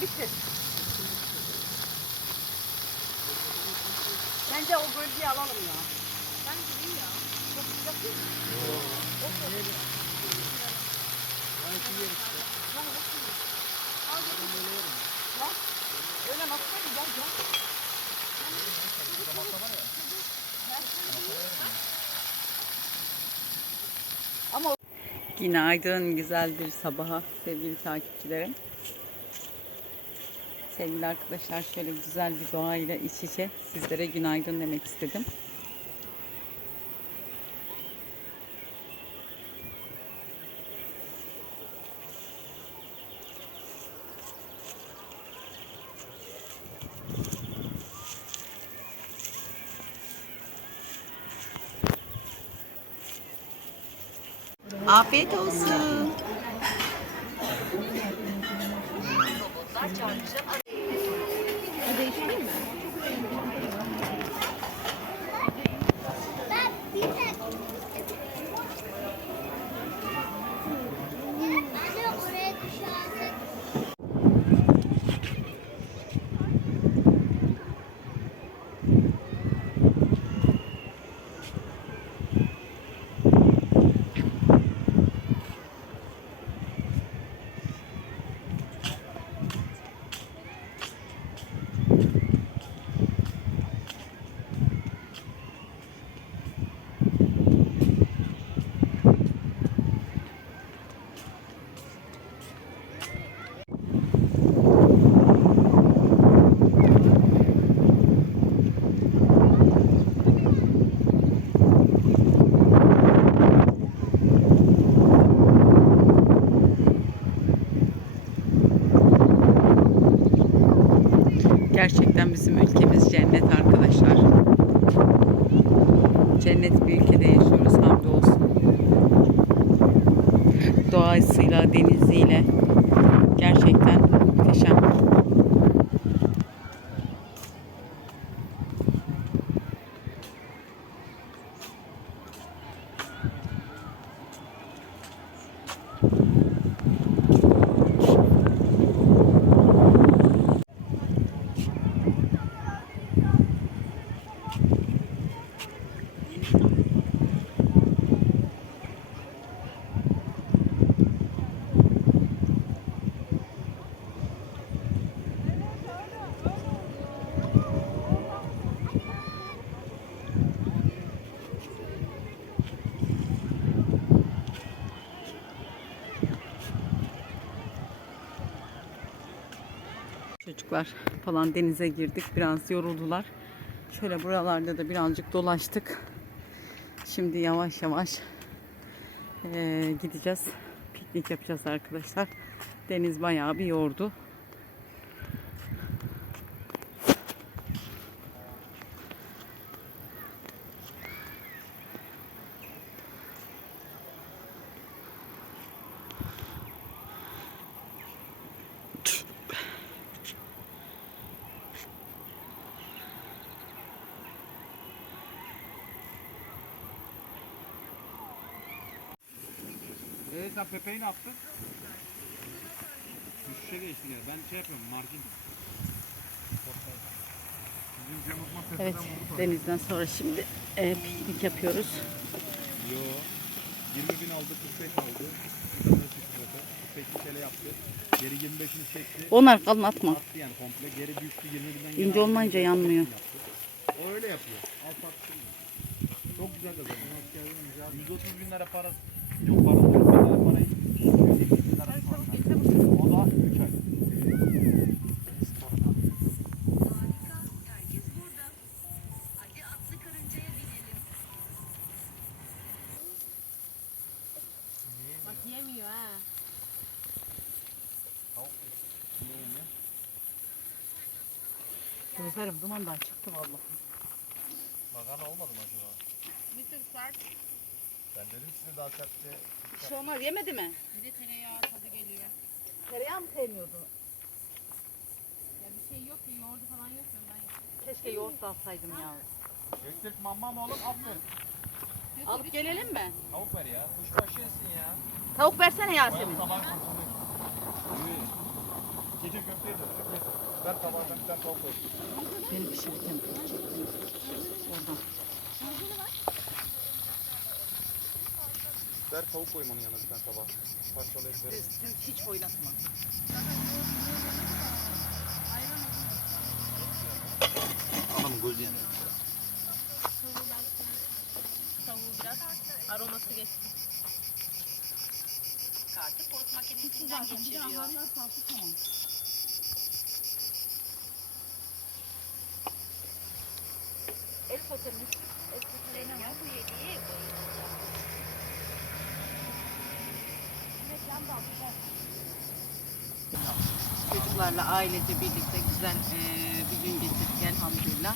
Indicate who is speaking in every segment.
Speaker 1: Bitti. Bence o bölgeyi alalım ya. Ben gideyim ya. Çok sıcak değil mi? Lan, Öyle nasıl gel gel. Ama Günaydın, güzel bir sabaha sevgili takipçilerim. Sevgili arkadaşlar şöyle güzel bir doğayla iç içe sizlere günaydın demek istedim. Afiyet olsun.
Speaker 2: Ben
Speaker 1: Doğasıyla, deniziyle gerçekten muhteşem. Çocuklar falan denize girdik. Biraz yoruldular. Şöyle buralarda da birazcık dolaştık. Şimdi yavaş yavaş eee, gideceğiz. Piknik yapacağız arkadaşlar. Deniz bayağı bir yordu.
Speaker 3: Sen Pepe'yi ne yaptın? Düşüşe geçti gene. Ben şey yapıyorum margin. Bizim Cem Osman Pepe'den
Speaker 1: Evet
Speaker 3: vurdu.
Speaker 1: denizden sonra şimdi eee, piknik yapıyoruz.
Speaker 3: Yo. 20 bin aldı, 45 aldı. Bir tane çıktı zaten. 45 TL yaptı. Geri 25'ini çekti.
Speaker 1: Onlar kalın atma.
Speaker 3: Attı yani komple. Geri düştü 20 binden.
Speaker 1: İnce
Speaker 3: aldı,
Speaker 1: olmayınca
Speaker 3: 25'ini
Speaker 1: yanmıyor.
Speaker 3: yaptı. O öyle yapıyor. Al sattı. Çok güzel kazandı. 130 bin lira para. Yok para. 40 bin lira parayı. 120 bin lira para. O da 3 ay.
Speaker 4: Yemiyor ha.
Speaker 1: Gözlerim dumandan çıktı vallahi.
Speaker 3: Makarna olmadı mı acaba?
Speaker 4: Bir tık sert.
Speaker 3: Ben dedim size daha sert diye.
Speaker 1: Bir şey olmaz yemedi mi?
Speaker 4: Bir de tereyağı tadı geliyor.
Speaker 1: Tereyağı mı sevmiyordu?
Speaker 4: Ya bir şey yok ya yoğurdu falan yok ya ben.
Speaker 1: Keşke yoğurt da alsaydım ya.
Speaker 3: Elektrik mamma mı oğlum? Aferin.
Speaker 1: Alıp gelelim mi?
Speaker 3: Tavuk ver ya. Kuşbaşı yesin ya.
Speaker 1: Tavuk versene Yasemin.
Speaker 3: Gece köfte yedim. Ver tabağından bir tane tavuk koy.
Speaker 1: Beni pişirirken. Oradan.
Speaker 3: Ver tavuk koyma onun yanına bir tane tabağa. Parçalayıp verin.
Speaker 1: Hiç oynatma.
Speaker 3: Adamın gözü yanıyor.
Speaker 4: Tavuğu biraz aroması geçti. Kartı post makinesinden geçiriyor. El
Speaker 1: Çocuklarla ailece birlikte güzel eee, bir gün geçirdik elhamdülillah.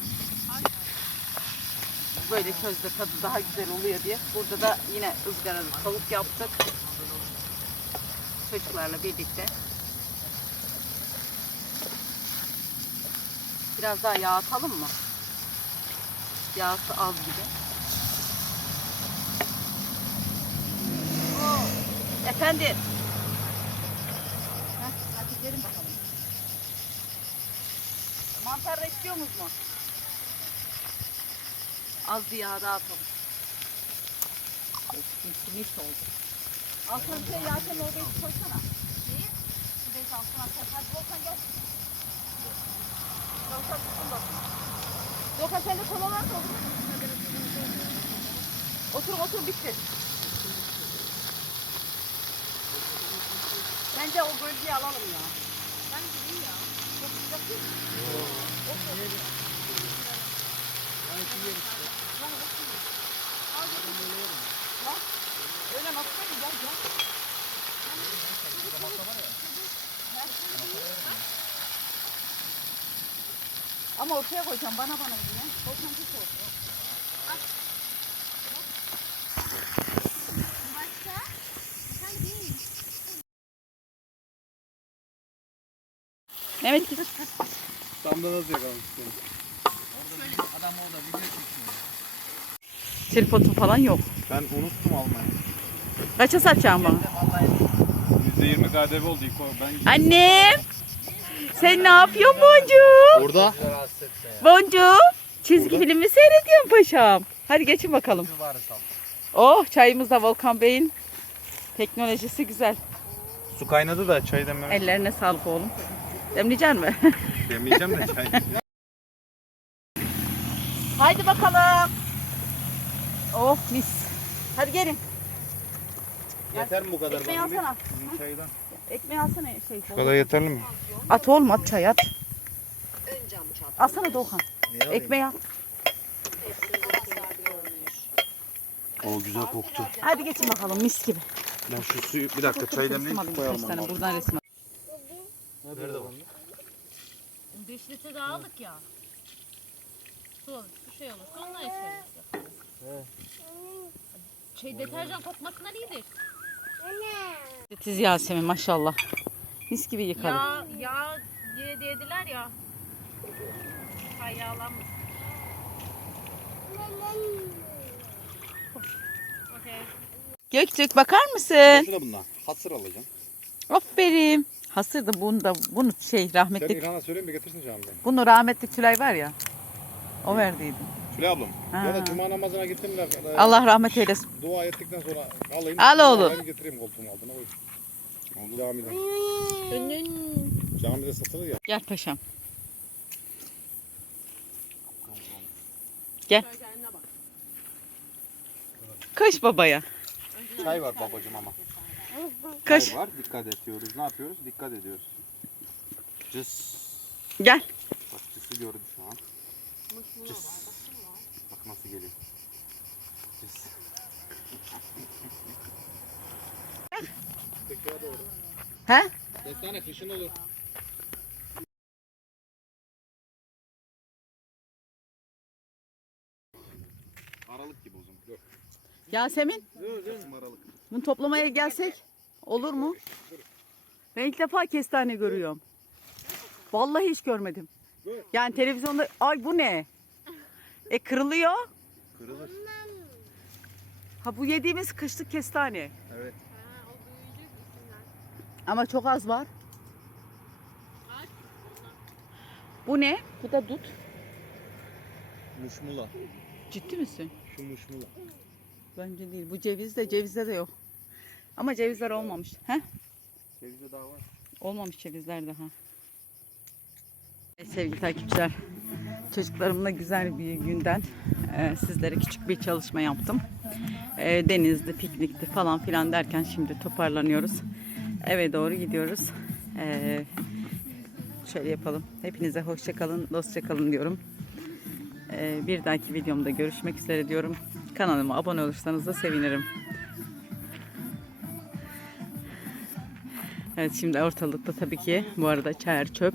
Speaker 1: Böyle közde tadı daha güzel oluyor diye. Burada da yine ızgaralı tavuk yaptık. Çocuklarla birlikte. Biraz daha yağ atalım mı? Yağsı az gibi. Efendim. Heh, hadi gelin bakalım. Mantar da istiyor mu? Az bir yağ daha atalım. Mis oldu. Altına bir şey yağken orada bir koysana. Neyi? Bir de altına koy. Hadi Volkan gel. Volkan tutun bakın. Volkan sen de kola var mı? olur mu? Otur otur bitti. Bence o bölgeyi alalım ya.
Speaker 4: Ben gideyim ya.
Speaker 1: Çok sıcak değil mi? Öyle masaya mı? Gel gel. Ama ortaya koyacağım bana bana yine. Koyacağım hiç olsun.
Speaker 2: Başka? Sen değil.
Speaker 1: Mehmet git.
Speaker 3: Damda nasıl yakalamışsın?
Speaker 1: Tripodun falan yok.
Speaker 3: Ben unuttum almayı.
Speaker 1: Kaça satacağım bana?
Speaker 3: %20 KDV oldu. Ben
Speaker 1: Annem. Sen ne yapıyorsun Boncuğum?
Speaker 3: Burada.
Speaker 1: Boncuğum. Çizgi filmi seyrediyorum paşam. Hadi geçin bakalım. Oh çayımız da Volkan Bey'in teknolojisi güzel.
Speaker 3: Su kaynadı da çay demlemek.
Speaker 1: Ellerine sağlık oğlum. Demleyecek mi?
Speaker 3: Demeyeceğim de çay.
Speaker 1: Haydi bakalım. Oh mis. Hadi gelin.
Speaker 3: Yeter mi bu kadar?
Speaker 1: Ekmeği alsana.
Speaker 3: Çaydan.
Speaker 1: Ekmeği alsana şey.
Speaker 3: Bu kadar yeterli mi?
Speaker 1: At oğlum at çay at. Alsana Doğan. Ekmeği al.
Speaker 3: O güzel koktu.
Speaker 1: Hadi geçin bakalım mis gibi.
Speaker 3: Ben şu suyu bir dakika çay demleyip koyalım.
Speaker 1: buradan resim al.
Speaker 3: Nerede var?
Speaker 4: 5 litre daha aldık ya. Su olur, bir şey olur. Ondan içeriz. Şey deterjan kokmasından iyidir.
Speaker 1: Titiz Yasemin maşallah. Mis gibi yıkarım.
Speaker 4: Yağ, yağ diye dediler ya. Hay yağlanmış. Okey.
Speaker 1: Göktürk bakar mısın?
Speaker 3: Şuna bundan. Hasır alacağım.
Speaker 1: Aferin. Hasır da bunu da bunu şey
Speaker 3: Sen
Speaker 1: rahmetli
Speaker 3: İlhan'a söyleyeyim de getirsin canım ben.
Speaker 1: bunu rahmetli Tülay var ya. O verdiydi.
Speaker 3: Tülay ablam.
Speaker 1: Ha.
Speaker 3: Ya da cuma namazına gittim de. e,
Speaker 1: Allah rahmet eylesin.
Speaker 3: Dua ettikten sonra alayım.
Speaker 1: Al oğlum.
Speaker 3: Ben getireyim koltuğun altına koy. Oldu camide. Camide satılır ya.
Speaker 1: Gel paşam. Gel. Koş babaya.
Speaker 3: Çay var babacım ama. Çay var. Dikkat ediyoruz. Ne yapıyoruz? Dikkat ediyoruz. Cız.
Speaker 1: Gel.
Speaker 3: Bak cısı gördüm şu an. Cız. Bak nasıl geliyor. Cız.
Speaker 1: He?
Speaker 3: Destane kışın olur. Aralık gibi uzun. Dur.
Speaker 1: Yasemin
Speaker 3: Kasım Aralık.
Speaker 1: bunu toplamaya gelsek olur mu? Ben ilk defa kestane görüyorum. Vallahi hiç görmedim. Yani televizyonda ay bu ne? E kırılıyor.
Speaker 3: Kırılır.
Speaker 1: Ha bu yediğimiz kışlık kestane.
Speaker 3: Evet.
Speaker 1: Ama çok az var. Bu ne? Bu da dut.
Speaker 3: Muşmula.
Speaker 1: Ciddi misin?
Speaker 3: Şu muşmula.
Speaker 1: Bence değil. Bu ceviz de cevizde de yok. Ama cevizler olmamış. He?
Speaker 3: Cevizde daha var.
Speaker 1: Olmamış cevizler daha. Sevgili takipçiler, çocuklarımla güzel bir günden e, sizlere küçük bir çalışma yaptım. E, denizdi, piknikti falan filan derken şimdi toparlanıyoruz. Eve doğru gidiyoruz. E, şöyle yapalım. Hepinize hoşça kalın, dostça kalın diyorum. E, bir dahaki videomda görüşmek üzere diyorum. Kanalıma abone olursanız da sevinirim. Evet şimdi ortalıkta tabii ki bu arada çayır çöp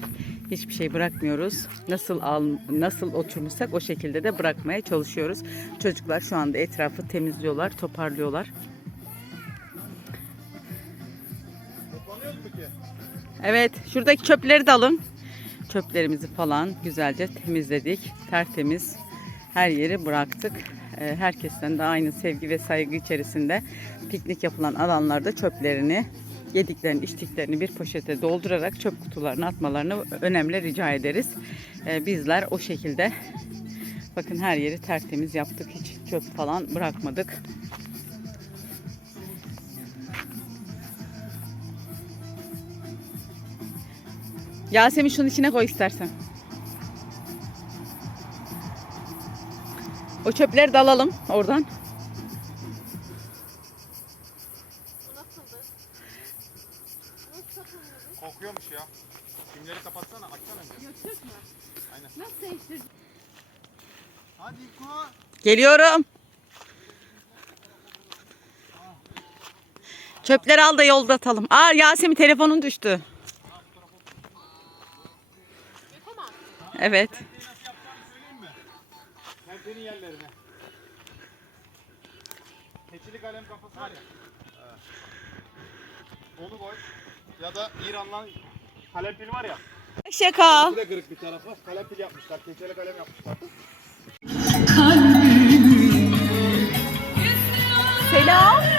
Speaker 1: hiçbir şey bırakmıyoruz. Nasıl al, nasıl oturmuşsak o şekilde de bırakmaya çalışıyoruz. Çocuklar şu anda etrafı temizliyorlar, toparlıyorlar. Evet şuradaki çöpleri de alın. Çöplerimizi falan güzelce temizledik. Tertemiz her yeri bıraktık. Ee, Herkesten de aynı sevgi ve saygı içerisinde piknik yapılan alanlarda çöplerini yediklerini içtiklerini bir poşete doldurarak çöp kutularına atmalarını önemli rica ederiz. Ee, Bizler o şekilde bakın her yeri tertemiz yaptık. Hiç çöp falan bırakmadık. Yasemin şunun içine koy istersen. O çöpleri de alalım oradan.
Speaker 3: Kokuyormuş ya. Kimleri kapatsana, açsana önce.
Speaker 4: Nasıl değiştirdin?
Speaker 3: Hadi İlko.
Speaker 1: Geliyorum. Çöpleri al da yolda atalım. Aa Yasemin telefonun düştü. Evet.
Speaker 3: Kalem kafası var ya. Evet. Onu koy. Ya da İran'dan kalem pil var ya.
Speaker 1: Şaka.
Speaker 3: Bir de kırık bir tarafı. Kalem pil yapmışlar. Keçeli kalem yapmışlar.
Speaker 1: Selam.